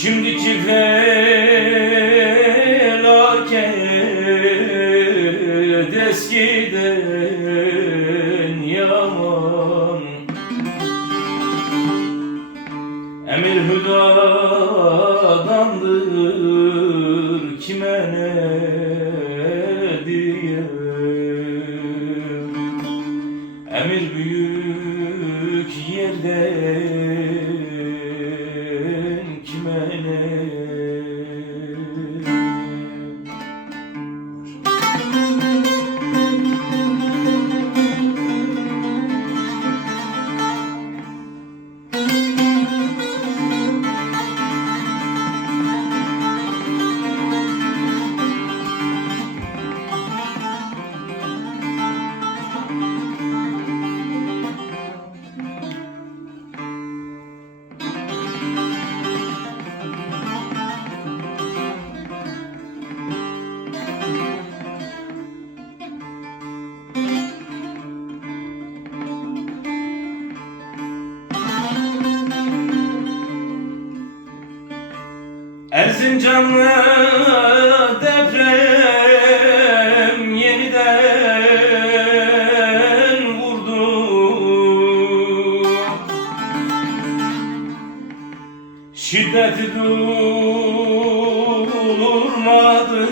Şimdiki felaket Erzincanlı deprem yeniden vurdu. Şiddeti durmadı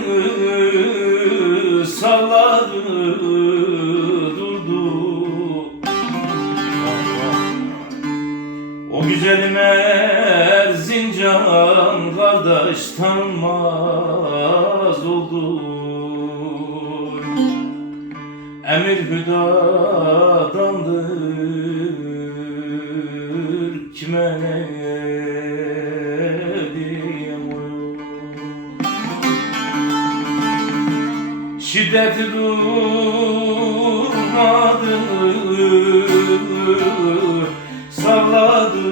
kardeş tanınmaz oldu Emir hüdadandır kime ne Şiddeti durmadı Salladı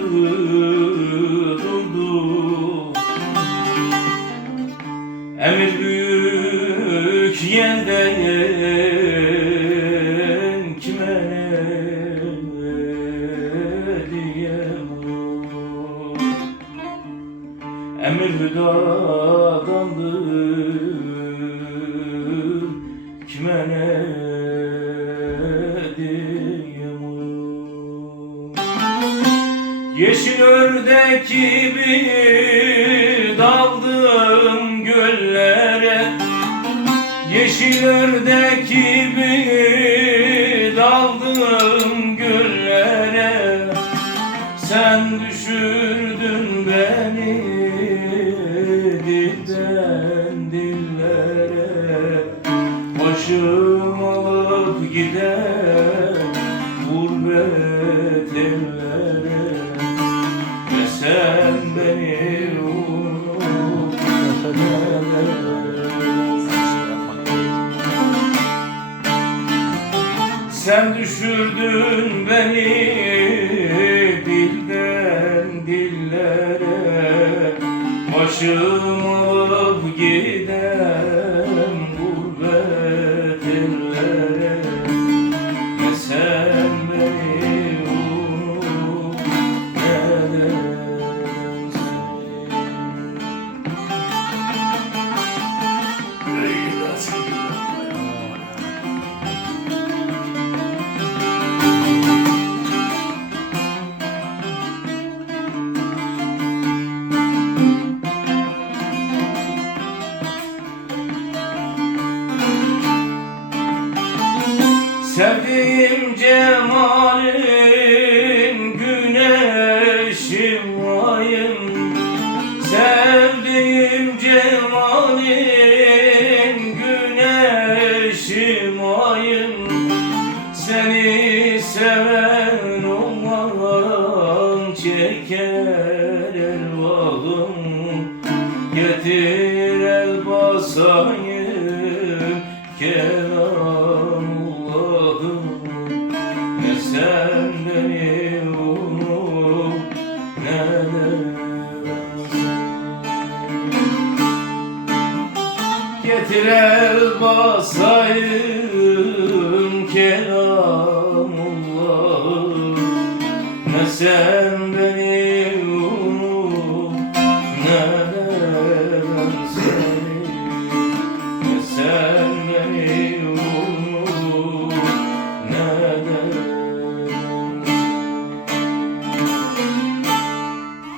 Emir büyük yerden kime Emir hüdadandır Kime ne Yeşil ördek gibi daldım Yeşil ördek gibi daldım göllere. Sen düşürdün beni dilden dillere. Başım alıp gider gurbet ellere Düşürdün beni Sevdiğim cemalin güneşi vayım Sevdiğim cemalin güneşi vayım Seni seven olmam çeker elvahım Getir el basayım Tirer basayım Kelamullah. Ne sen